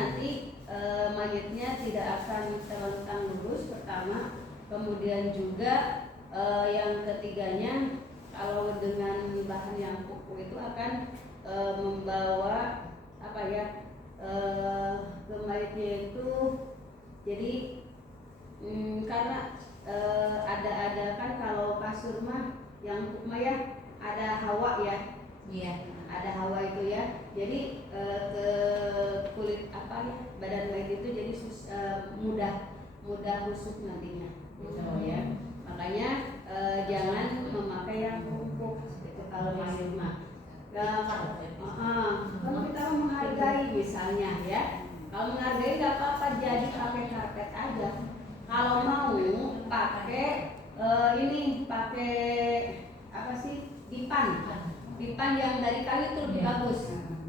nanti mayatnya tidak akan terlentang lurus pertama, kemudian juga yang ketiganya kalau dengan bahan yang kuku itu akan membawa apa ya, ke mayatnya itu jadi karena ada kan kalau kasur mah yang kuku mah ya ada hawa ya. Iya, ada hawa itu ya. Jadi ke kulit apa ya, badan mayat itu jadi mudah rusuk nantinya gitu ya. Makanya jangan memakai yang empuk itu kalau mayat mah. Kalau kita menghargai misalnya ya, kalau menghargai nggak apa-apa, jadi pakai karpet aja. Kalau mau pakai pakai apa sih, dipan yang dari kayu itu lebih bagus.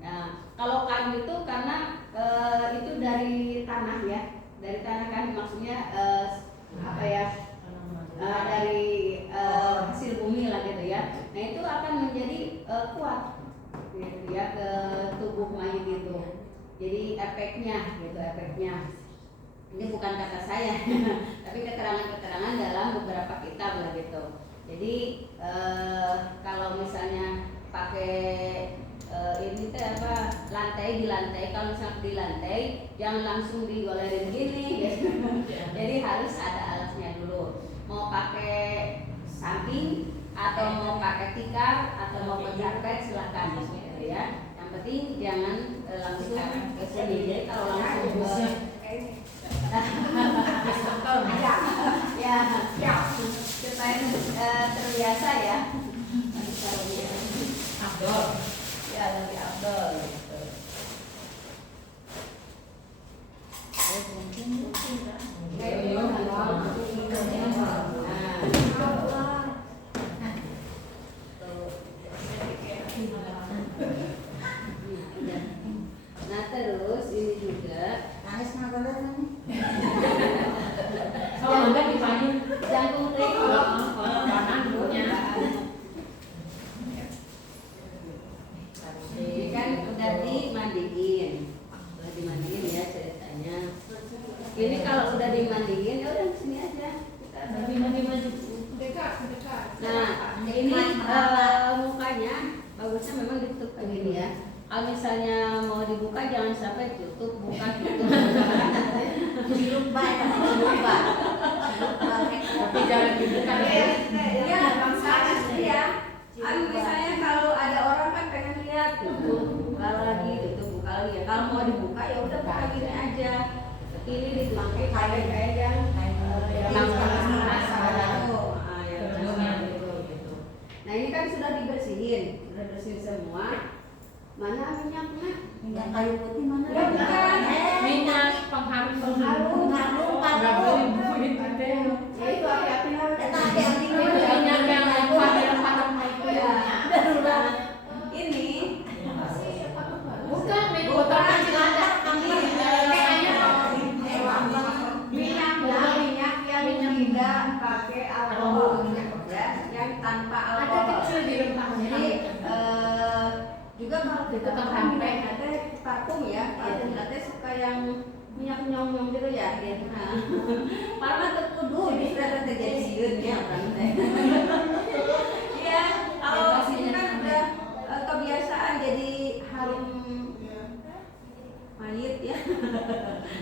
Nah, kalau kayu itu karena itu dari tanah ya, dari tanah kan maksudnya apa ya, dari hasil bumi lah gitu ya. Nah itu akan menjadi kuat gitu ya ke tubuh mayat itu. Jadi efeknya gitu, efeknya. Ini bukan kata saya, tapi keterangan-keterangan dalam beberapa kitab lah gitu. Jadi kalau misalnya pakai ini teh apa, di lantai, kalau misalnya di lantai jangan langsung digolerin gini gitu. Jadi harus ada alasnya dulu. Mau pakai samping atau mau pakai tikar atau mau pakai karpet silahkan gitu ya. Yang penting jangan langsung ke sini. Jadi kalau langsung ya supaya terbiasa ya. Abdul ya, lebih Abdul gitu. Nah terus ini juga nangis boleh kan? Kalau enggak dipanggil jantung kanan dulunya. Jadi kan udah dimandiin ya ceritanya. Ini kalau udah dimandiin ya udah sini aja. Kita mandi dekat. Nah ini mukanya bagusnya memang ditutup kayak gini ya. Kalau misalnya mau dibuka jangan sampai tutup, buka tutup. Lupa. Tapi jangan dibuka ya. Iya, bangsa ya. Misalnya kalau ada orang kan pengen lihat tutup, buka lagi, tutup, buka lagi ya. Kalau mau dibuka ya udah buka gini aja. Ini dipakai kayak yang gitu. Nah ini kan sudah dibersihin semua. Mana minyaknya? Minyak kayu putih mana? Ya, bukan. Minyak pengharum. Ya itu hati-hati lah. Minyak yang padat itu ya. Ini bukan botolnya ada kami minyak yang tidak pakai alkohol ya, yang tanpa alkohol. Ada kecil di rempah. Jadi juga kalau kita pakai ada parfum ya, parfum ada suka yang minyak nyong-nyong gitu ya. Nah, parma terkudu di sana terjadi sieun ya orang teh. Iya, kalau ini kan udah kebiasaan jadi harum mayit ya.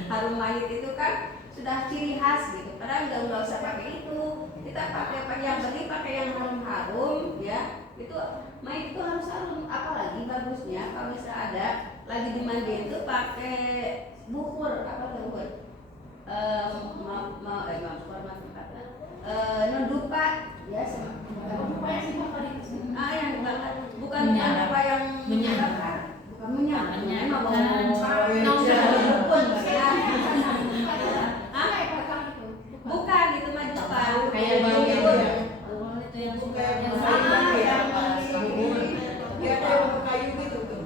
Harum mayit itu kan sudah ciri khas gitu. Padahal nggak usah pakai itu. Kita pakai yang penting pakai yang harum-harum ya. Itu mayit itu harus harum, apalagi bagusnya kalau misalnya ada lagi dimandiin itu pakai bukur nundupa ya, yang dibakar bukan apa yang menyala, bukan bukan itu mah dupa kayak itu yang suka yang kayu gitu tuh.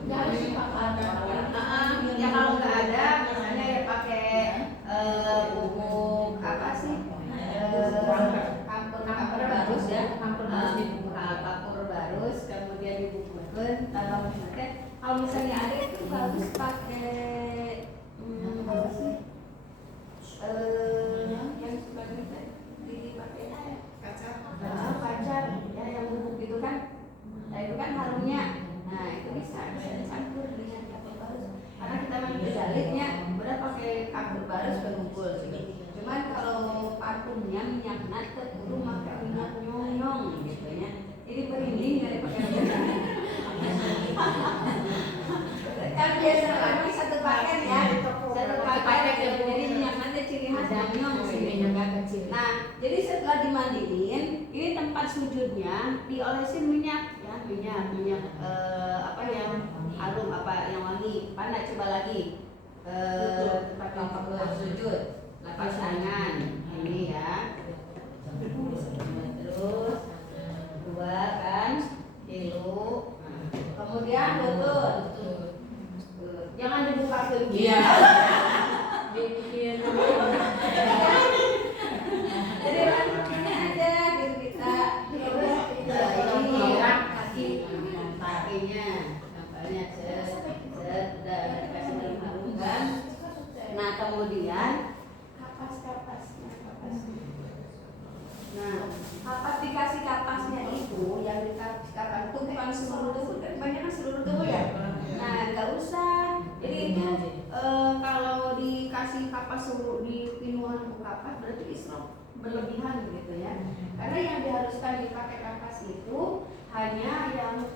Ya kalau nggak ada, misalnya ya pakai bubuk apa sih? Kapur barus ya, kapur barus kemudian dibubuhkan. Kalau misalnya ada itu bagus pakai nggak dipakai. Kan biasa lagi satu paket ya, satu paket ya. Jadi minyak nanti ciri khasnya minyak kecil. Nah, jadi setelah dimandiin, ini tempat sujudnya diolesin minyak ya, minyak apa yang harum, apa yang wangi. Mana coba lagi tempat sujud, lapas tangan ini ya. Terus dua kan, tilu. Kemudian lutut. Jangan dibuka tuh. Iya. Dibikin. Jadi langsungnya aja gitu kita. Ini kaki, kakinya, nampaknya sudah dikasih dalam harum kan. Nah kemudian kapasnya. Nah kapas dikasih kapasnya itu yang dikasih kapas itu bukan seluruh tubuh, banyak kan seluruh tubuh ya. Nah nggak usah. Jadi itu kalau dikasih kapas seluruh di pinuhan kapas berarti israf berlebihan gitu ya. Karena yang diharuskan dipakai kapas itu hanya yang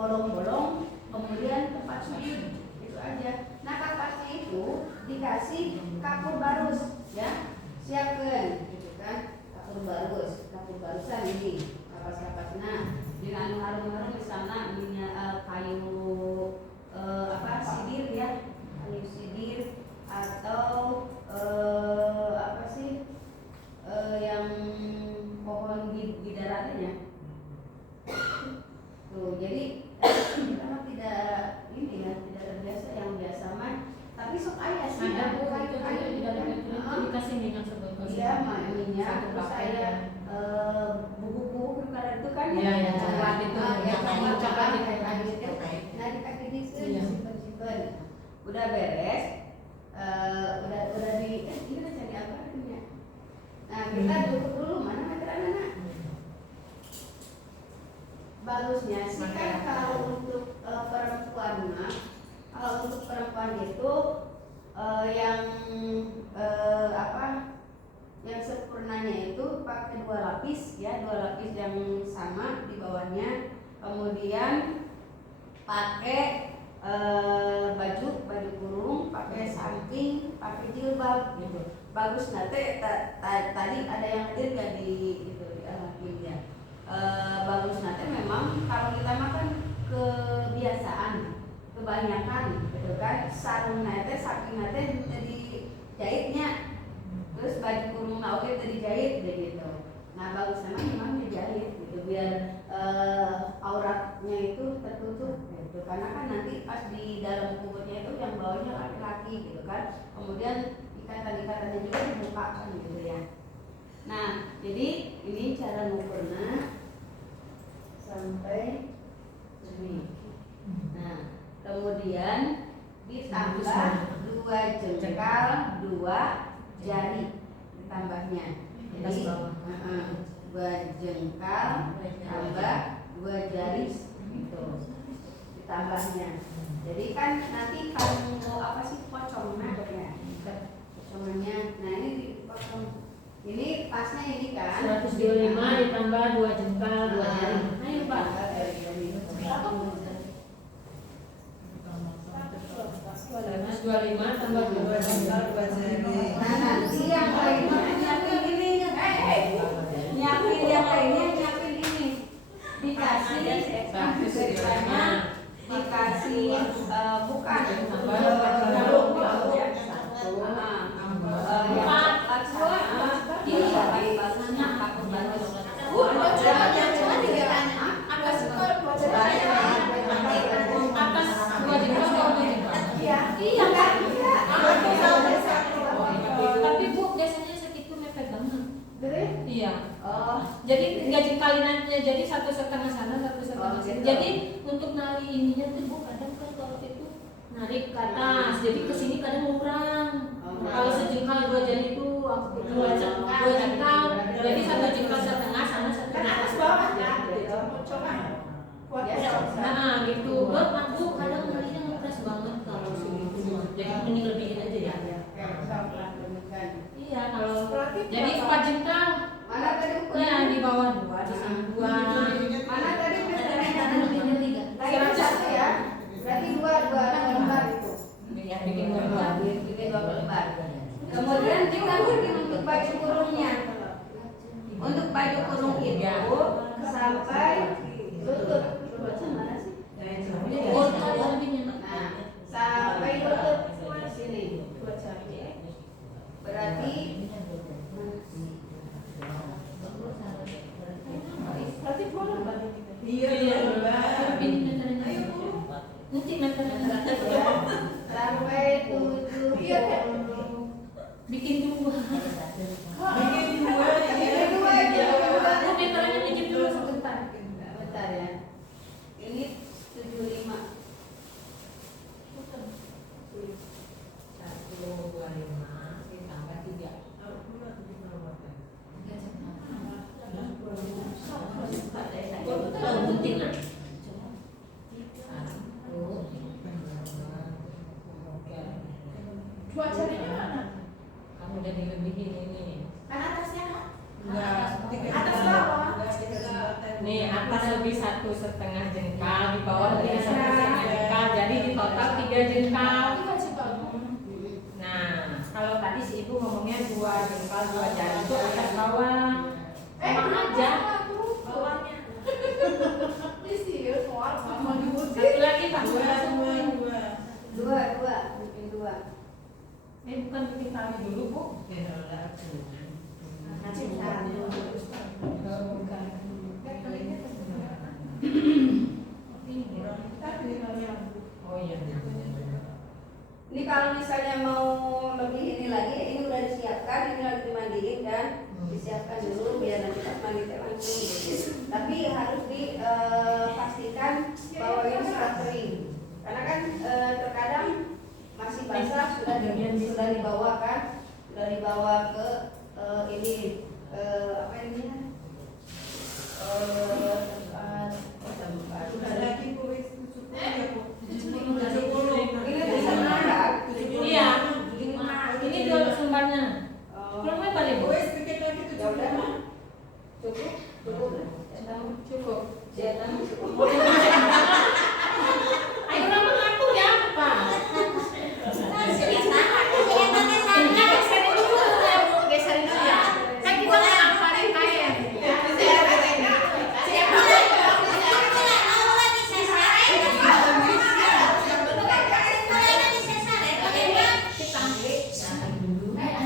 bolong-bolong, kemudian tempat sujud itu aja. Nah kapasnya itu dikasih kapur barus ya, siapkan gitu kan, kapur barusan ini kapas-kapas. Nah dengan harum-harum di sana minyak kayu sidir ya, kayu sidir atau apa sih yang pohon gidarannya tuh. Jadi karena tidak ini ya, tidak terbiasa, yang biasa mah tapi sok ayah sih ada kayu di dalam itu dikasih minyak sebotol. Iya minyak, terus saya bubuk-bubuk karena itu kan ya coklat itu ya coklat itu. Nah dikasih disimpan. Udah beres, udah di ini udah jadi apa artinya. Nah kita duduk dulu, mana meteran anak. Bagusnya sih kan kalau untuk perempuan mah, kalau untuk perempuan itu yang yang sempurnanya itu pakai 2 lapis ya, 2 lapis yang sama di bawahnya. Kemudian pakai baju kurung, pakai samping, pakai jilbab gitu. Bagus nanti tadi ada yang hadir nggak di itu di alhamdulillah. Bagus nanti memang kalau kita makan kebiasaan kebanyakan gitu kan, sarung nanti samping nanti jadi jahitnya, terus baju kurung oke jadi jahit gitu. Nah bagus memang dijahit gitu biar auratnya itu tertutup gitu, karena kan nanti pas di dalam kuburnya itu yang bawahnya laki-laki gitu kan, kemudian ikatan-ikatannya juga dibukakan gitu ya. Nah jadi ini cara ngukurnya sampai ini. Nah kemudian ditambah 2 jengkal 2 jari ditambahnya. Jadi 2 jengkal tambah 2 jari itu ditambahnya. Jadi kan nanti kalau mau apa sih pocongan ya, pocongannya. Nah ini dipotong. Ini pasnya ini kan 125 ditambah 2 jengkal 2 jari. Ayo Pak. 125 tambah 2 jengkal 2 jari. Nah nanti yang lainnya nyiapin ini, nyiapin yang lainnya, nyiapin ini dikasih biasanya dikasih bukan jadi 3 jengkal nantinya, jadi 1,5 sana 1,5 sini. Jadi untuk nari ininya tuh Bu kadang kan kalau itu narik ke atas, jadi kesini kadang kurang. Kalau sejengkal 2 jari itu 2 jengkal, jadi 1,5 jengkal sana 1 jengkal bawah ya. Nah gitu, buat Bu kadang narinya ngepres banget kalau segitu mah. Jadi mending lebihin aja ya. Iya kalau jadi 4 jengkal. Mana tadi ukuran? Iya di bawah 2, di sana 2. Mana tadi Iya kan? Bikin dua. Bikin dua aja. Aku meterannya pinjam dulu sebentar. Bentar ya. Ini 75. 125 ditambah 3. Kalau penting lah. Dua jarinya mana? Kamu udah dilebihin ini. Kan atasnya kan? Atas bawah. Nih atas lebih 1,5 jengkal, di bawah lebih 1,5 jengkal, jadi di total 3 jengkal. Nah, kalau tadi si ibu ngomongnya 2 jengkal 2 jari itu atas bawah. Sama aja. Bawahnya. Ini sih soal mau Satu diuji. lagi Pak. Dua, bikin dua. Bukan bikin tali dulu Bu. Kasih satu. Oh iya. Ini kalau misalnya mau lebih ini lagi, ini udah disiapkan, ini lagi dimandiin kan, disiapkan dulu biar nanti pas mandi teh langsung gitu. Tapi harus dipastikan bahwa ini sudah kering, karena kan terkadang masih basah sudah dibawa kan, sudah dibawa ke ini apa ini? Ini bisa menambah. Iya. Ini dua sumbernya. Kurang berapa nih Bu? Ya udah mah. Cukup. Cukup. Cukup. Ayo lama ngatur ya Pak. Geserin dulu ya Bu, geserin dulu ya. Kan kita mau ngapain kain.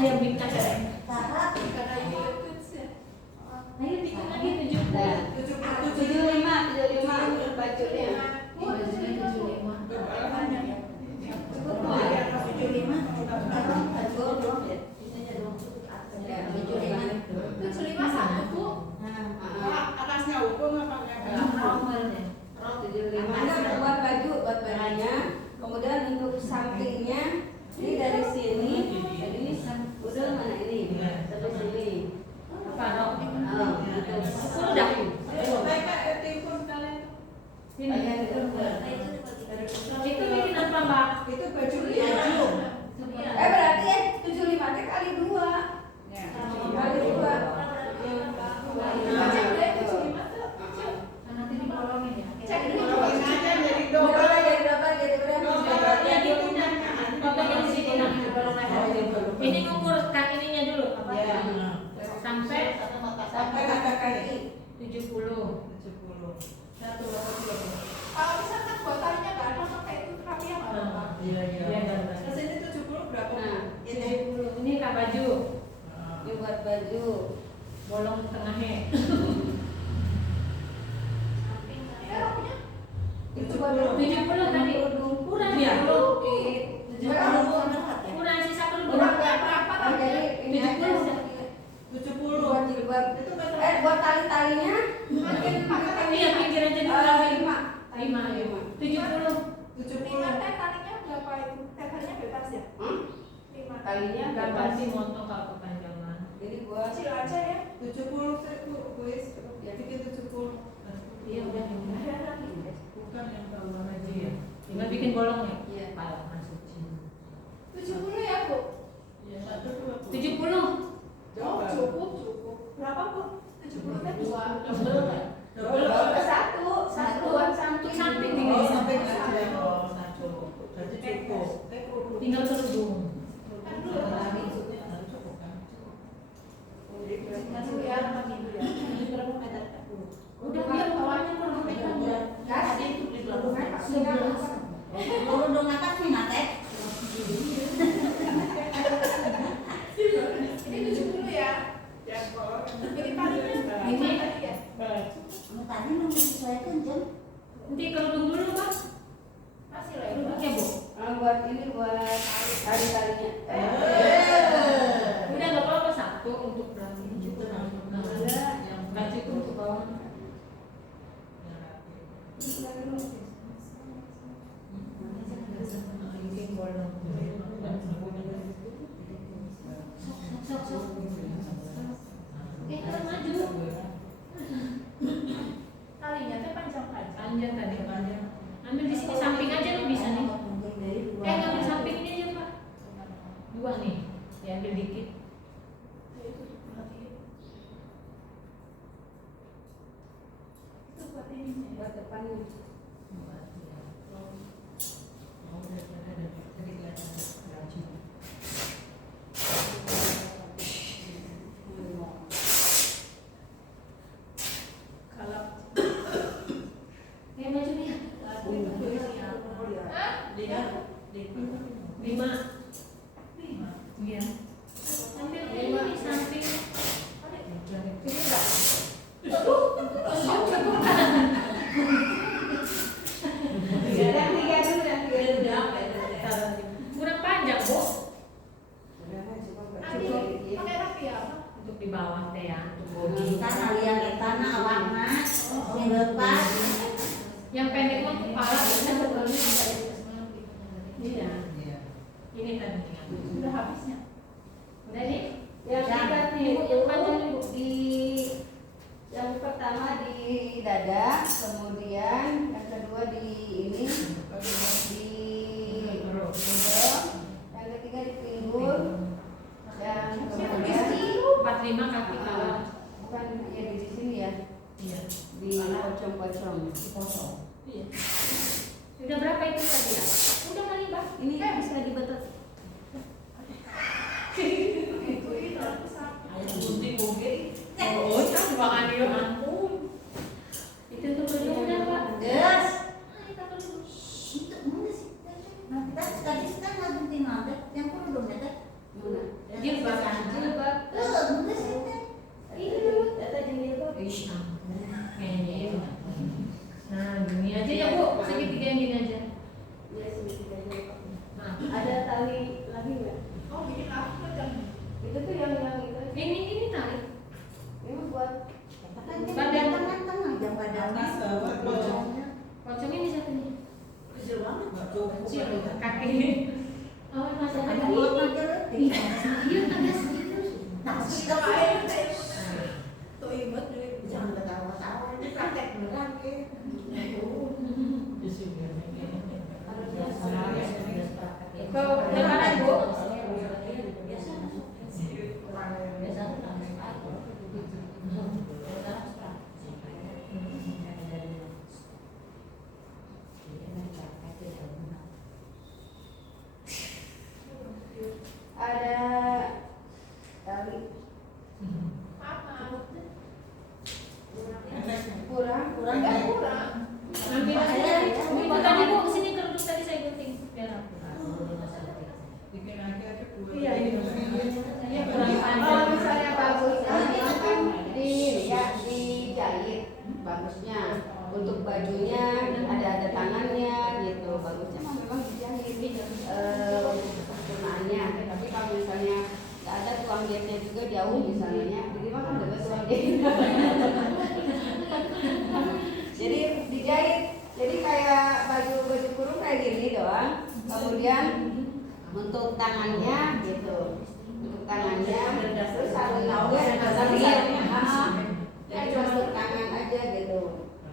Ayo bikin Ayo bikin lagi 75 bajunya. Atasnya hukum apa enggak? 75 buat bajunya. Kemudian untuk sampingnya ini dari sini, dan ini udah mana ini sampai sini. Apa dong? Sudah. Ini. Itu bikin apa Mbak? Itu baju baju. Berarti 75 teh kali 2. Kali 2. Nanti dibolongin ya. Cek dulu aja jadi double. Ya gitu nah. Potongnya di sini nah. Ini ngukur kaki ininya dulu. Sampai Sampai kata kaki 70. Kalau misalkan buat talinya nggak ada pakai itu kami yang nggak apa-apa. Kesini 70 berapa? Nah, Ini kak baju. ini buat baju. Bolong tengahnya. Itu buat 70 tadi. Kurang ya? Kurang sisa perlu. Kurang berapa? Jadi ini 70. buat jilbab. Buat tali-talinya Iya pikir aja dulu. 5. 70. Lima teh talinya berapa itu? Talinya bebas ya? 5 talinya Gak bebas. pasti montok kalau kepanjangan. Jadi buat kecil aja ya. 70 saya kuis ya bikin 70. Iya udah. Bukan yang tahuan aja ya. Tinggal bikin bolong ya. Iya. Kalau masukin. 70 ya Bu? Ya 1 2. 70. Oh cukup. Berapa Bu? 70 teh 2. Satu buat samping. Samping Oh, tinggal. sampai aja. Oh, 1. Berarti cukup. Tinggal kerudung. Kan dulu tadi. Cukup kan? Masih ya sama minggu ya. Berapa meter? Udah biar bawahnya kerudung ya. Kasih itu di belakang Pak. 11. Kerudung atas nih Nate. Ini 70 ya. Jadi talinya Ini. tadi ya. Tadi nunggu disesuaikan jam. Nanti kerudung dulu Pak. Masih lah ya. Kerudungnya Bu. Buat ini buat tali-talinya. Udah nggak apa-apa satu untuk berapa ini juga. Nggak cukup untuk bawah. Sok, sok. Oke, kita maju. Talinya teh panjang. Panjang tadi panjang. Ambil di sini samping aja nih bisa nih. Ngambil samping ini aja Pak. Dua nih, ya ambil dikit. Itu buat ini. Buat depannya. Kalau Ya maju nih. Lima. Iya. Ambil ini di samping. Ini enggak. Yang tiga dulu, yang tiga dulu. Kurang panjang, Bu. Nanti pakai rapi ya, Pak? Untuk di bawah teh ya, untuk body. Kita kalian etana awakna sing lepas. Yang pendek mah kepala bisa sebelumnya bisa Iya. Ini tadi. Sudah habisnya. Udah nih. Yang tiga nih, Ibu yang panjang nih, Bu. di yang pertama di dada, kemudian yang kedua di ini, di dada, yang ketiga di pinggul, yang kemudian 45 kaki kalah. bukan ya di sini ya, Iya. di pocong-pocong. Iya. Udah berapa itu tadi ya? Udah kali, Mbak. Ini bisa dibetot. Itu aku sakit. Oh, kan makan dia ampun. Itu tuh udah Pak. Yes. Kita perlu. Itu mana sih? Nah, kita tadi kan nggak penting banget. Yang perlu belum ada. Mana? Jilbab. Jilbab. Mana sih? Ini data jilbab. Ih, ampun. Kayaknya itu. Nah, gini aja ya, Bu. Segitiga yang gini aja. Ya segitiga jilbab. Nah, Ada tali lagi nggak? Oh, bikin aku kan. Itu tuh yang itu. ini tarik. Ini buat Badan tengah-tengah jam badan. Pocongnya di satu nih. Kecil banget. Kecil, kaki. Oh, masalah Ada ini. buat aja. Iya, ada segitu. Nah, Kita main teh. Tuh imut duit. jangan ketawa-tawa. Ini praktek beneran ke. Ke depan, Bu. ada tali kurang Enggak kurang. Ambil aja. Itu tadi, Bu, kesini kerudung tadi saya gunting. Biar aku. Iya, ini. Iya, kurang kalau panjang. misalnya bagusnya itu kan di ya dijahit bagusnya untuk bajunya ada tangannya gitu bagusnya memang dijahit untuk kesempurnaannya tapi kalau misalnya nggak ada tuang jahitnya juga jauh misalnya jadi mah kan ada tuang jahit jadi dijahit jadi kayak baju kurung kayak gini doang kemudian untuk tangannya gitu untuk tangannya terus sarungnya ya cuma untuk tangan aja gitu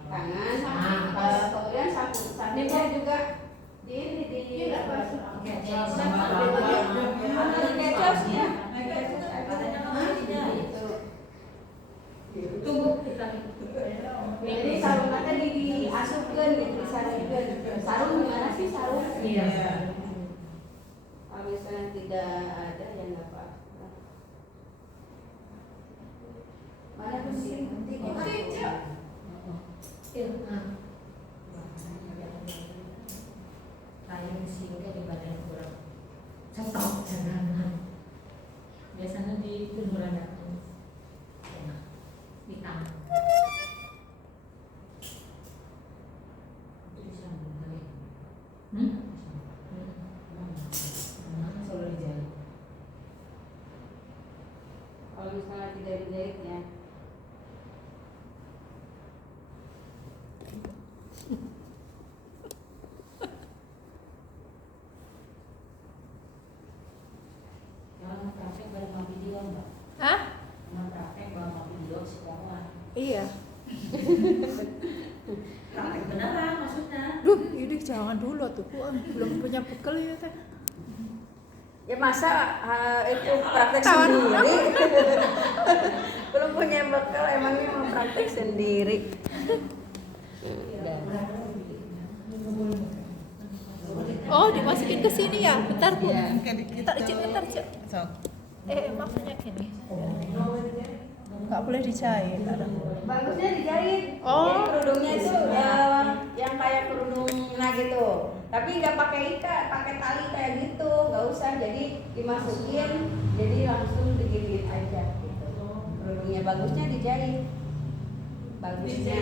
tangan kemudian sakunya juga di ini di Tunggu kita. jadi sarungnya diasupkan gitu disaringkan sarung gimana sih sarung Iya. kalau misalnya tidak ada ya nggak apa-apa mana pusing Kain singgah di badan kurang cetok jangan biasanya di beneran enak di tangan disambung kali Kalau misalnya tidak dijahitnya. Jangan praktek bareng sama video Mbak. Hah? Jangan praktek bareng sama video sekolah. Iya. Praktek beneran maksudnya. Duh, ini jangan dulu tuh. Belum punya bekal ya teh. Ya masa itu praktek Kawan sendiri. Belum punya bekal emangnya mau praktek sendiri. Oh, dimasukin ke sini ya. Bentar, Bu. Iya. Bentar, Cik. Maksudnya gini. Nggak boleh dijahit. Bagusnya dijahit. Oh. Jadi kerudungnya itu yang kayak kerudung gitu. Tapi nggak pakai ikat, pakai tali kayak gitu, nggak usah. Jadi dimasukin, jadi langsung digigit aja gitu. Kerudungnya bagusnya dijahit. Bagusnya.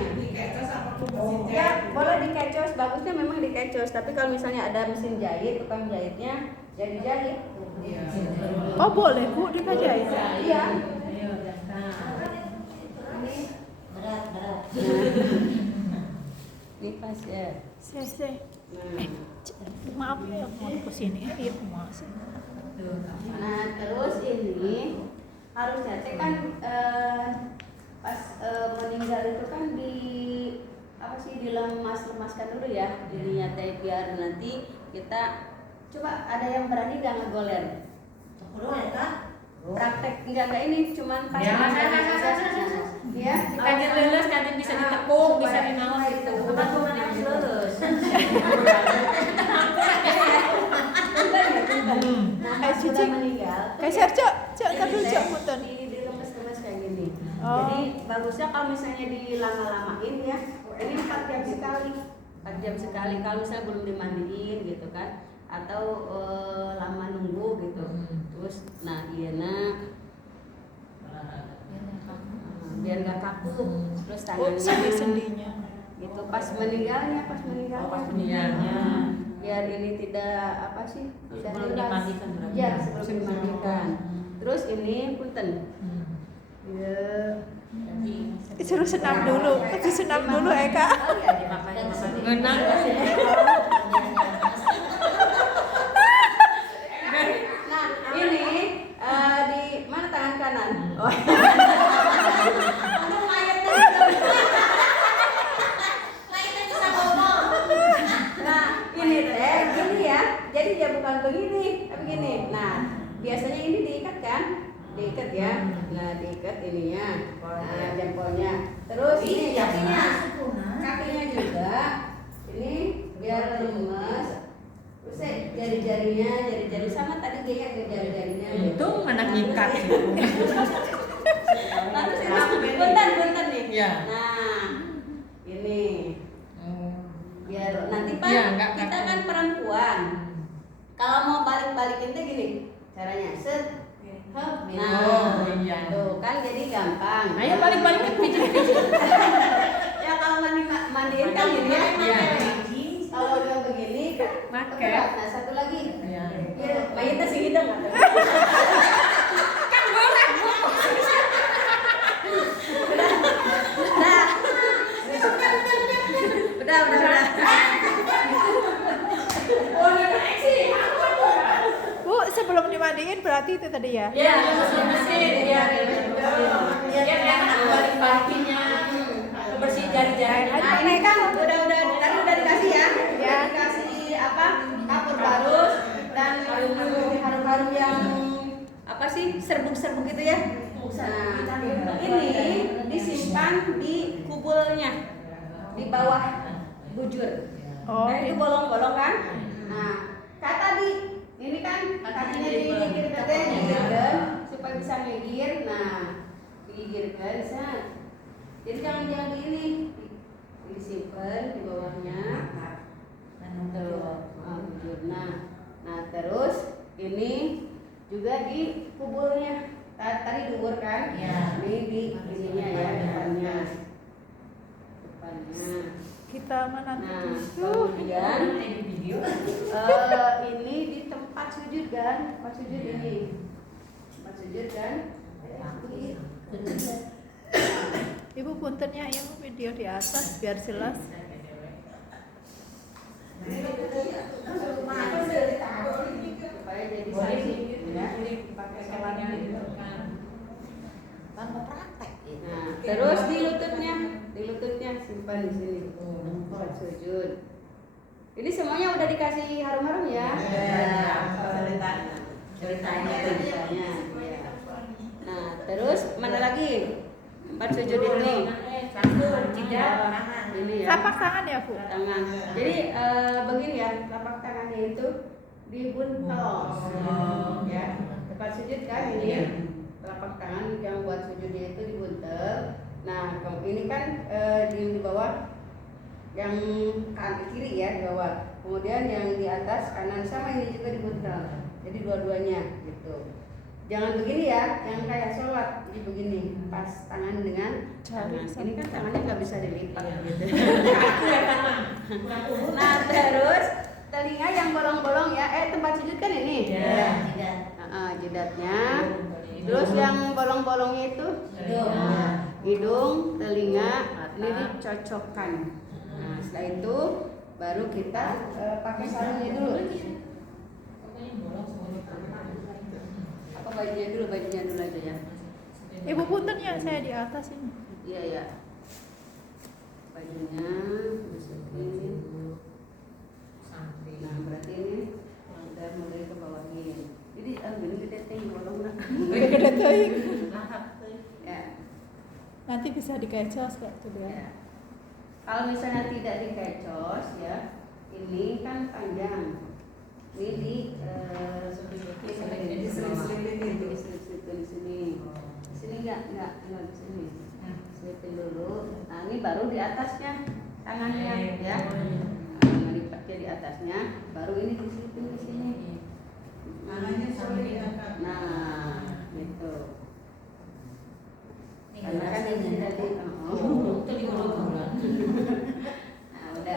Ya boleh dikecos, bagusnya memang dikecos. Tapi kalau misalnya ada mesin jahit, tukang jahitnya, jadi jahit. Oh, boleh, Bu, dijahit. Iya. Berat. Ini pas ya. Sese. Nah. Maaf ya, mau ke sini. Iya, maaf. Nah, terus ini harusnya teh kan pas meninggal itu kan di apa sih dilemaskan dulu ya dirinya teh biar nanti kita coba ada yang berani nggak ngegoler Udah ya Kak? praktek nggak ini cuman pas Ya, ya Kajian lulus, kajian bisa ditepuk, bisa dinaon itu gitu. bukan cuma yang lulus. Nah, Kayak pas sudah Cici. meninggal Kayak Serjo, ntar dulu, Cok, punten. dilemes-lemes kayak gini. Oh. Jadi bagusnya kalau misalnya dilama-lamain ya, ini 4 jam sekali. 4 jam sekali kalau misalnya belum dimandiin gitu kan, atau lama nunggu gitu. Terus nah biar nggak kaku. Terus tangannya Sendi-sendinya. gitu pas meninggalnya. Oh, pas meninggalnya. Biar ini tidak apa sih tidak Sebelum hilang. dimandikan berarti. Ya sebelum dimandikan. Terus ini punten. Ya. Disuruh senam dulu. Senam dulu, Eka. Oh iya, iya. Makanya Ngenang. Nah ini di mana tangan kanan? Oh. Untuk mayatnya. Nah ini teh gini ya. Jadi dia bukan begini, tapi gini. Nah biasanya ini diikat kan? Diikat ya. Nah diikat ininya. Nah jempolnya. Terus ini kakinya juga. Ini biar lemes. Terus jari-jari sama tadi dia ke jari-jarinya. Untung anak nyikat sih. Nah, terus ini bentar nih. Iya. Nah, ini biar nanti Pak Iya, nggak kita kaku. kan perempuan. Kalau mau balik-balikin tuh gini caranya. Set. Hop. Nah, Oh, iya. tuh kan jadi gampang. Ayo balik-balik ke pijit-pijit. Ya kalau mandiin kan gini ya. Iya. Kalau udah begini kan Make. berat. Nah, satu lagi. Iya. Ya, mayatnya sih gitu nggak? Udah. Bu, sebelum dimandiin berarti itu tadi ya? Iya, mesin biar enak balik-balikinnya. Bersih jari-jari. Nah ini kan udah tadi udah dikasih ya, Ya. dikasih apa kapur barus dan harum-harum yang apa sih serbuk-serbuk gitu ya. Nah ini disimpan di kubulnya di bawah bujur. Oh, Nah itu bolong-bolong kan. Nah kayak tadi ini kan kakinya digigir supaya bisa ngigir. Nah digigirkan bisa. Jadi jangan di ini disimpan di bawahnya. Bujur. Nah terus ini juga di kuburnya. Tadi dubur kan? Iya. Ini di ininya ya depannya. kita mana? Nah kemudian ini di tempat sujud kan? Tempat sujud ini. Tempat sujud kan? Ibu puntennya yang video di atas biar jelas. Supaya jadi saksi ya. Pakai solarnya gitu. Tanpa praktek gitu. Nah, terus di lututnya simpan di sini. Tempat sujud. Ini semuanya udah dikasih harum-harum ya. Ceritanya. Ya. Nah, terus mana lagi? Tempat sujud itu. Ini ya. Tapak tangan ya Bu? Tangan. Jadi begini ya, telapak tangannya itu dibuntel. Ya, tempat sujud kan ini. Telapak tangan yang buat sujudnya itu dibuntel. Nah, kalau ini kan di bawah yang kanan kiri ya di bawah. Kemudian yang di atas kanan sama ini juga dibuntel. Jadi dua-duanya gitu. Jangan begini ya, yang kayak sholat jadi begini, pas tangan dengan tangan. Ini kan tangannya nggak bisa dilipat gitu. Nah terus telinga yang bolong-bolong ya, tempat sujud kan ini. Jidatnya. Terus yang bolong-bolongnya itu hidung, telinga, ini dicocokkan. Nah setelah itu baru kita pakai sarungnya dulu. Apa bajunya dulu aja ya. Ibu puntennya saya di atas ini. Iya ya. Bajunya masukin. Nah berarti ini udah mulai ke bawahin. Jadi ambil gede teh bolong nak. Gede teuing. Ya. Nanti bisa dikecos kok tuh Ya. ya. Kalau misalnya tidak dikecos ya, ini kan panjang. Ini diselip-selipin di sini. Di sini enggak di sini. Selipin dulu. Nah, ini baru di atasnya tangannya ya. Nah, lipatnya di atasnya, baru ini diselipin di sini. Nah, gitu. Karena kan ini tadi Nah, udah.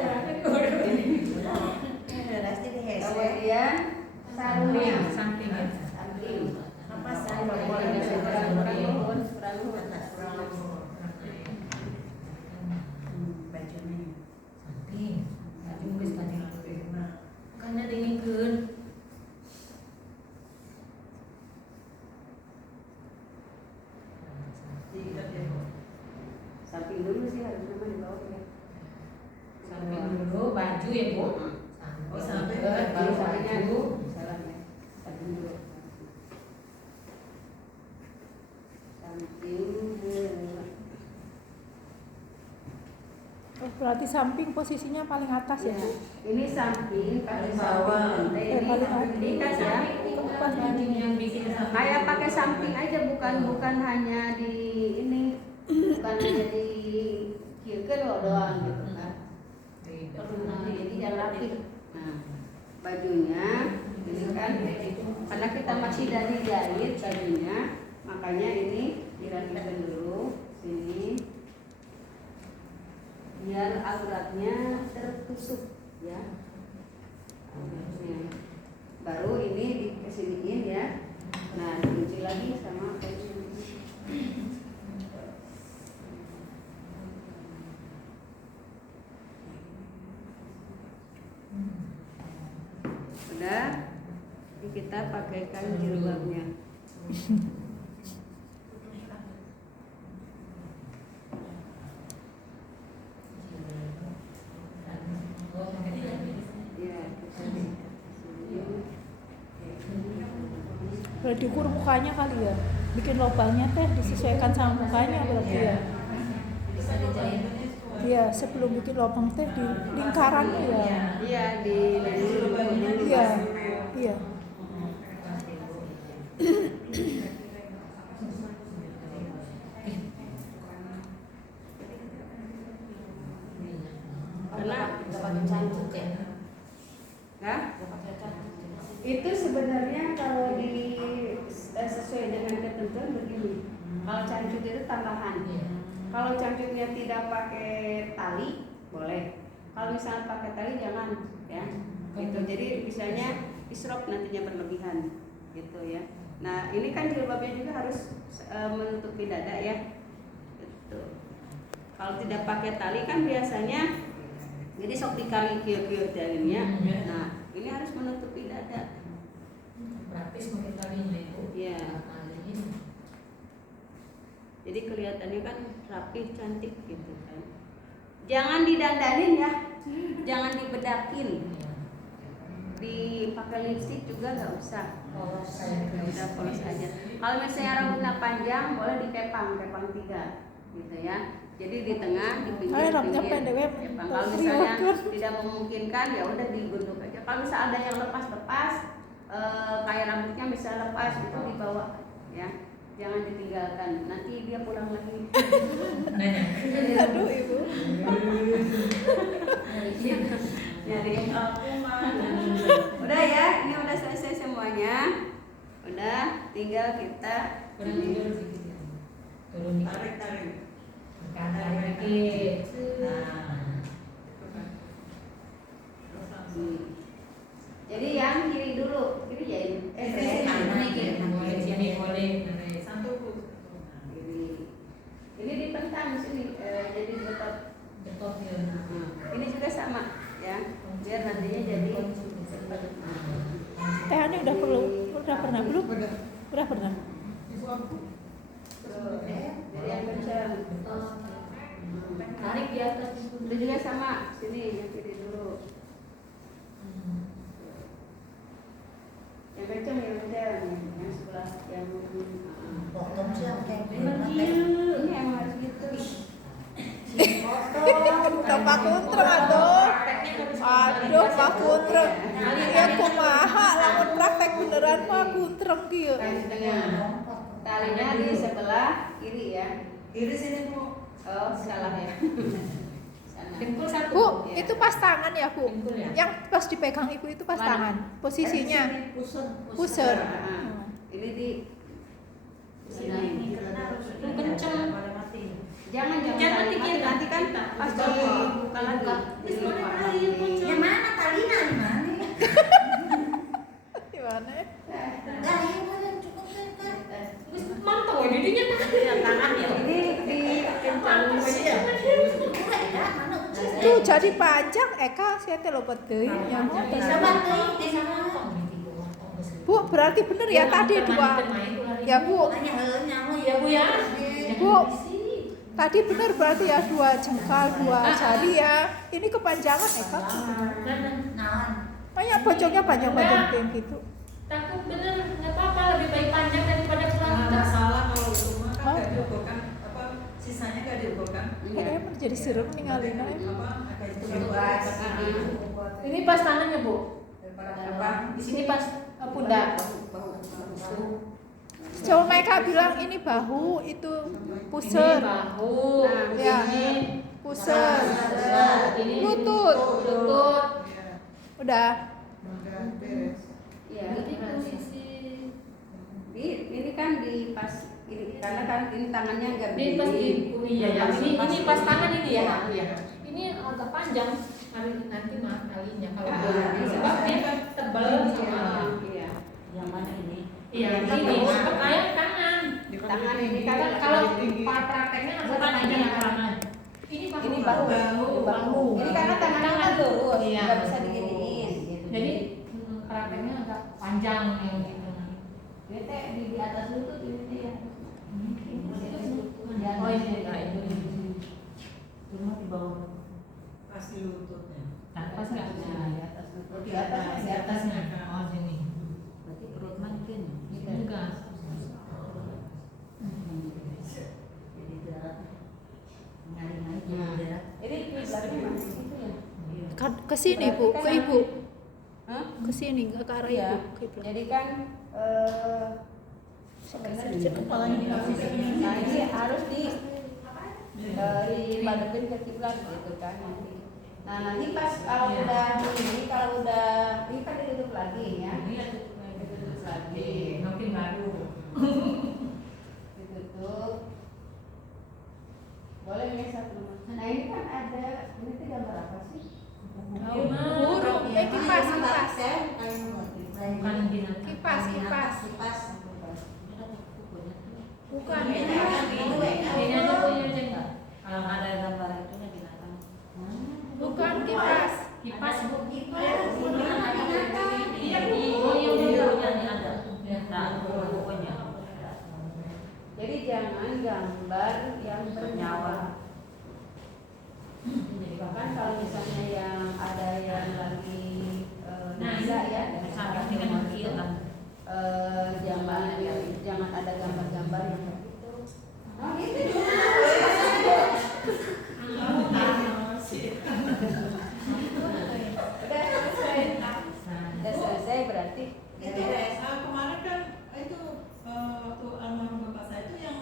Kemudian sarungnya Samping ya. samping. Apa Karena dinginkeun. Samping dulu sih harusnya mah di bawah ya. Samping dulu baju ya Bu. Oh, samping. Baru sampingnya dulu. Salah ya. Samping dulu. Samping dulu. Oh, berarti samping posisinya paling atas ya, Ya, Bu? ini samping paling bawah. bawah. Paling atas. Ini kan ya. Baju yang bikin Kayak pakai samping aja bukan hanya di ini, bukan hanya di kiri loh doang gitu kan. Nah, jadi yang rapi. Nah, bajunya ini kan karena kita masih dari jahit bajunya, makanya ini dirapikan dulu sini biar auratnya tertusuk ya. Auratnya. Baru ini dikesiniin ya. Nah, dikunci lagi sama baju. Udah, ini kita pakaikan jilbabnya. Ya, kita Udah diukur mukanya kali ya. Bikin lubangnya teh disesuaikan sama mukanya berarti ya. Bisa dijahit. Iya, sebelum bikin lubang teh di lingkarannya ya. Iya di Iya. Iya. karena Nggak pakai cancuk ya. nah, Nggak pakai cancuk. itu sebenarnya kalau di sesuai dengan ketentuan begini. Kalau cancuk itu tambahan. Kalau cancuknya tidak pakai tali boleh. Kalau misalnya pakai tali jangan ya. Gitu. Jadi misalnya isrop nantinya berlebihan gitu ya. Nah ini kan jilbabnya juga harus menutupi dada ya. Gitu. Kalau tidak pakai tali kan biasanya jadi sok dikali kieu-kieu talinya. Nah ini harus menutupi dada. Praktis pakai talinya itu. Iya. Talinya. Jadi kelihatannya kan rapih, cantik gitu kan. Jangan didandanin ya, jangan dibedakin. Dipakai lipstick juga nggak usah. Polos kayak Udah polos aja. Kalau misalnya rambutnya panjang, boleh dikepang 3 gitu ya. Jadi di tengah, di rambutnya pinggir, pendek ya. kepang. Kalau misalnya tidak memungkinkan, ya udah digunting aja. Kalau misalnya ada yang lepas-lepas, kayak rambutnya bisa lepas itu dibawa ya. Jangan ditinggalkan, nanti dia pulang lagi. Nanya. Aduh ibu. Jadi aku mana? Udah ya, ini udah selesai semuanya. Udah, tinggal kita Kurang tidur sedikit ya. Turun dikit. Tarik. Tarik dikit. Nah. Jadi yang kiri dulu, kiri ya ini. Boleh sini boleh. Ini dipentang sini, jadi betot. Betot ya. Ini juga sama, ya. Biar nantinya jadi cepat. Teh Ani udah pernah belum? Udah pernah. Jadi yang kencang. Tarik di atas. Itu juga sama, sini yang kiri dulu. Yang kencang yang sebelah yang Potong sih kayak ini emang harus gitu. Bukan Pak Kuntreng aduh. Aduh Pak Kuntreng. Ya kumaha lamun praktek beneran Pak Kuntreng kieu. Kan di tengah. Talinya di sebelah kiri ya. Kiri sini Bu. Oh, salah ya. Sana. Dengkul satu. Bu, itu pas tangan ya Bu? Dengkul ya. Yang pas dipegang Ibu itu pas Mana? tangan. Posisinya Pusar. pusar. Ini di Nah, ini karena harus Kenceng. jangan Jangan tali. dikit. Nanti kan pas dibuka lagi. Yang mana talinya di mana? Gimana? Dah ini mah yang cukup kan. Mantap ya didinya tangan ya. Ini di kencang Bukan dah mana ucap. Tuh jadi panjang Eka saya teh lopet deui nya mah. Sama teuing teh sama. Bu, berarti bener ya tadi dua. Ya Bu, Hanya heunya mah Ya Bu ya. Bu. Tadi bener berarti ya 2 jengkal, 2 jari ya. Ini kepanjangan Eka. naon. Banyak bocoknya panjang-panjang kayak gitu. Takut bener nggak apa-apa, lebih baik panjang daripada kurang. Nggak salah kalau itu mah kan Oh. nggak diukurkan apa sisanya nggak diukurkan. Kayaknya menjadi serem ninggalinnya. Apa agak itu Bebas. Ini pas tangannya Bu. apa? Di sini pas pundak. Coba mereka bilang ini bahu, itu Ini pusar, bahu, Ya. ini pusar, ini lutut. lutut. Udah. Iya. Ini posisi Ini kan di pas ini karena kan ini tangannya agak ini pas di iya ya. Ini pas tangan ini ya. Iya. Ini agak panjang. Nanti maaf talinya kalau Ah, boleh. iya. Sebab dia kan tebal sama. Iya. Yang mana ini? Iya, ini kayak tangan. Tangan ini kan Kalau prakteknya agak panjang tangan. Ini bahu. ini bahu. Bahu. Ini karena tangannya kan lurus, Iya. nggak bisa diginiin gitu. Jadi prakteknya agak panjang yang gitu. Ini teh di atas lutut ini teh ya. Oh ini. Nah, itu di Cuma di bawah. Pasti lututnya. pas nggak Di atas lutut. di atasnya. Oh sini. Berarti perut makin. Enggak. Jadi berat. Ngari-ngari jadi Nah, berat. ini kiblatnya masih situ ya. Ke sini Bu, ke Ibu. Hah? Ke sini enggak ke arah Iya. Ibu. Kiblat. Jadi kan sebenarnya kepalanya nah ini harus dibalutin ke kiblat gitu kan nanti. Nah nanti pas kalau udah ini kan ditutup lagi ya. Iya, Ditutup lagi. makin baru. Ditutup. Boleh ngesap dulu. Nah ini kan ada ini tuh gambar apa sih? Burung, kipas. Bukan binatang. Kipas. Kipas. Bukan. Ini aja punya jengkal. Kalau ada gambar itu nya binatang. Bukan kipas. Kipas bu. Iya, Oh iya udah nih ada. nah, pokoknya. Jadi jangan gambar yang bernyawa. Bahkan kalau misalnya yang ada yang lagi bisa ya, Sampai ini kan kecil kan. jangan ada gambar-gambar yang begitu. Oh gitu. Udah selesai berarti. Kemarin kan itu waktu almarhum bapak saya itu yang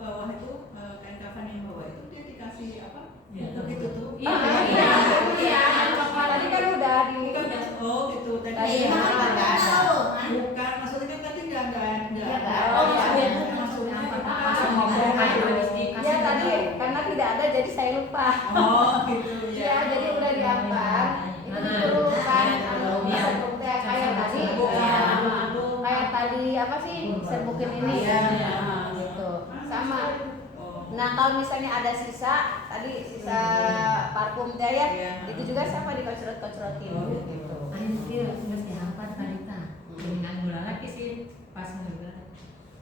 bawah itu kain kafan yang bawah itu dia dikasih apa? Untuk ditutup. Iya. Tadi kan udah di Bukan oh gitu tadi. Tadi ya. ya. Bukan maksudnya kan tadi nggak. Oh, maksudnya Langsung ngomong aja habis dikasih. Ya tadi karena tidak ada jadi saya lupa. Oh gitu Ya, jadi udah diantar. Itu dulu kan kayak tadi kayak tadi apa sih serbukin ini ya. Nah, gitu. Sama. Nah, kalau misalnya ada sisa tadi sisa parfum teh ya, itu juga sama dikocrot-kocrotin gitu. Anjir, harus dihampat Kalita. Dengan gula lagi sih pas ngeliat.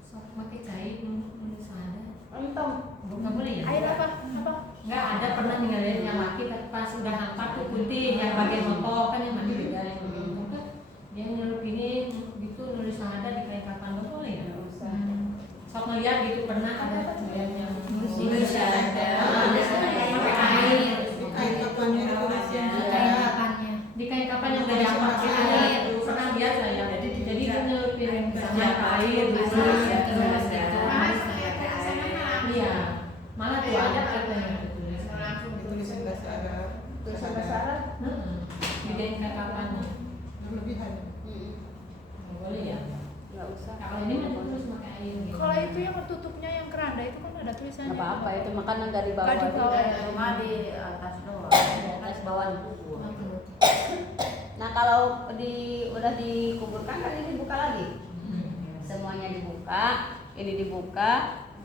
Sok pakai cai menurut saya. Entong. Bukan boleh ya? Air apa? Apa? Enggak ada pernah ninggalin yang laki pas udah hampat tuh putih yang bagian motor kan yang mandi beda yang bagian motor kan dia nyelup ini gitu nulis ada di kain kapan boleh ya? Sok ngeliat gitu pernah ada yang nulis ada pakai air kain kapannya itu aja. di kain kapan yang udah dihampat gitu pernah lihat saya jadi kan nyelupin senjata air gitu terus iya malah tuh ada katanya Langsung ditulisin bahasa Arab. Tulisan bahasa Arab. di kain kapannya Berlebihan. nggak boleh ya Enggak usah. kalau ini mah terus pakai air gitu Kalau itu yang tutupnya yang keranda itu kan ada tulisannya. Enggak apa-apa itu makanan dari bawah. Nggak di bawah. Cuma di atas doang. Atas bawah dikubur. Nah, kalau udah dikuburkan kan ini dibuka lagi. Semuanya dibuka, ini dibuka,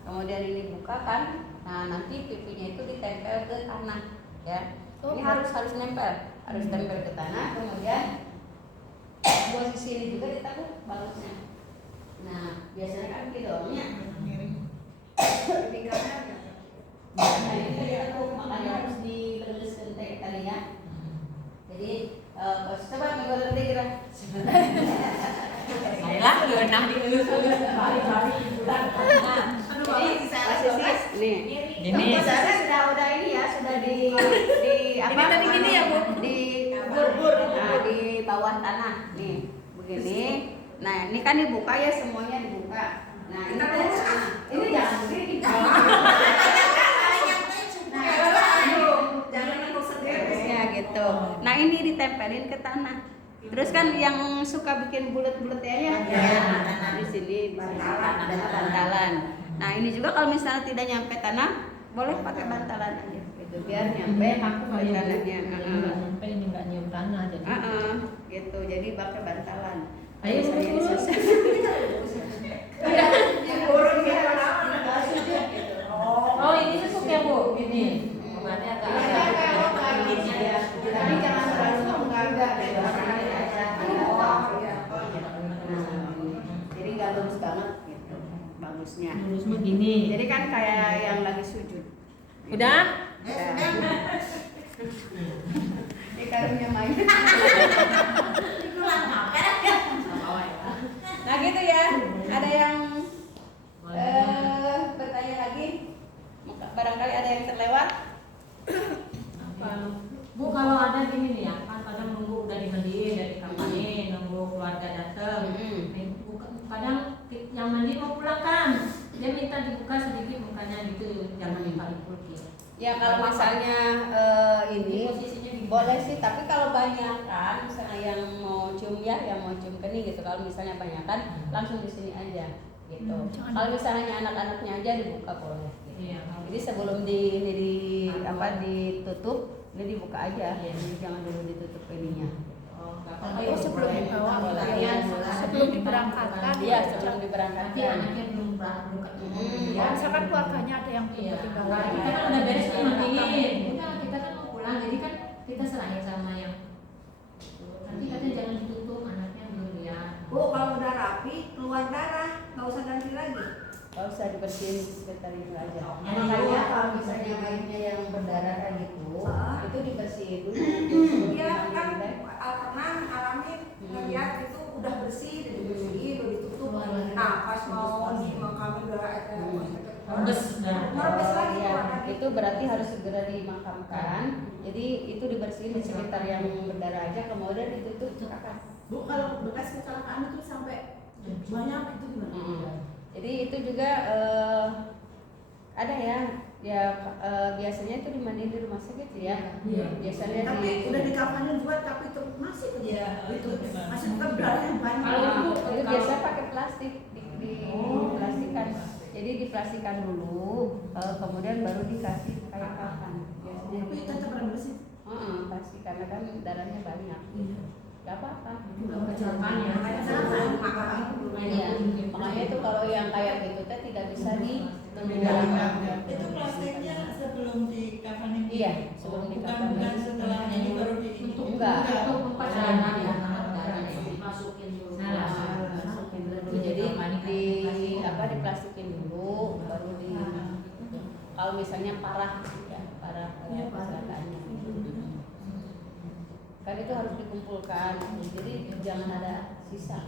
kemudian ini dibuka kan. Nah, nanti pipinya itu ditempel ke tanah, ya. Ini harus nempel, harus tempel ke tanah, kemudian posisi ini juga ditaruh bagusnya. Nah, biasanya kan gitu ya. Nah, ini ditaruh, makanya harus diluruskan tadi ya. Jadi, coba nggak kira. Lah, genah dielus balik-balik bulan. Ini posisi nih. Ini. Sudah ini ya, sudah di apa? Ini tadi gini ya, Bu? Di kubur. Nah, di bawah tanah. Nih, begini. Nah, ini kan dibuka ya, semuanya dibuka. Nah, ini jangan begini. Jangan nengok sendiri ya gitu. Nah, ini ditempelin ke tanah. Terus kan yang suka bikin bulat-bulat ya, di sini bantalan. Nah, ini juga kalau misalnya tidak nyampe tanah, boleh pakai bantalan aja. Gitu biar nyampe ke tanahnya. Sampai ini nggak nyium tanah jadi. Gitu. Jadi pakai bantalan. Ayo, Saya Bu. susah. Oh, ini sesuk ya, Bu? Gini. Obatnya agak Tapi jangan terlalu enggak jadi nggak lurus banget gitu bagusnya. Lurus begini. Jadi kan kayak yang lagi sujud. Udah? Ini karungnya main. Nah gitu ya. Ada yang bertanya lagi? Barangkali ada yang terlewat? Bu, kalau ada gini nih ya, kan kadang nunggu udah dimandiin, udah dikapanin, nunggu keluarga datang. Kadang yang mandi mau pulang kan, dia minta dibuka sedikit mukanya gitu, jangan dipalipulkin. Ya kalau misalnya ini Posisinya di boleh sih, tapi kalau banyak kan, misalnya yang mau cium ya, yang mau cium kening gitu. Kalau misalnya banyak kan, langsung di sini aja gitu. Kalau misalnya anak-anaknya aja dibuka boleh. Gitu. Iya. Jadi sebelum ditutup, ini dibuka aja. Jadi jangan dulu ditutup ininya. Oh, Oh, sebelum dibawa, Iya, sebelum diberangkatkan. Iya, sebelum Tapi diberangkatkan. anaknya belum belum ketemu. Ya, misalkan keluarganya ada yang belum Iya, ketinggalan. kalau kita kan udah beres nih matiin, udah kita kan mau pulang, jadi kan kita serahin sama yang nanti katanya jangan ditutup, anaknya belum lihat. Bu, kalau udah rapi, keluar darah, nggak usah ganti lagi. Nggak usah dibersihin sekitar itu aja. Iya. Makanya kalau misalnya bayinya yang berdarah kayak gitu, itu dibersihin dulu. Iya kan, pernah ngalamin ngeliat itu udah bersih, udah dibersihin, udah ditutup. Nah, pas mau dimakamin udah Rembes dah. Rembes lagi Ya, keluar lagi. itu berarti harus segera dimakamkan. Jadi itu dibersihin di sekitar yang berdarah aja, kemudian ditutup akan. Bu, kalau bekas kecelakaan itu sampai banyak itu gimana? Jadi itu juga ada ya biasanya itu dimandiin di rumah sakit ya. Iya. Biasanya Tapi udah dikafanin juga, tapi itu masih itu masih tetap darah yang banyak. Kalau itu biasa pakai plastik diplastikan. Jadi diplastikan dulu, kemudian baru dikasih kayak kapan. Biasanya. Tapi tetap rembes sih. Pasti karena kan darahnya banyak. Iya. Gak apa-apa. Kecelakaan ya. Iya. Makanya itu kalau yang kayak gitu teh tidak bisa Itu plastiknya sebelum dikafanin. Iya, sebelum dikafanin. Bukan setelah ini baru di Enggak. Untuk pacaran ya, darah masukin dulu. Masukin dulu. Jadi diplastikin dulu, baru kalau misalnya parah ya, parah kecelakaannya. Kan itu harus dikumpulkan, jadi jangan ada sisa.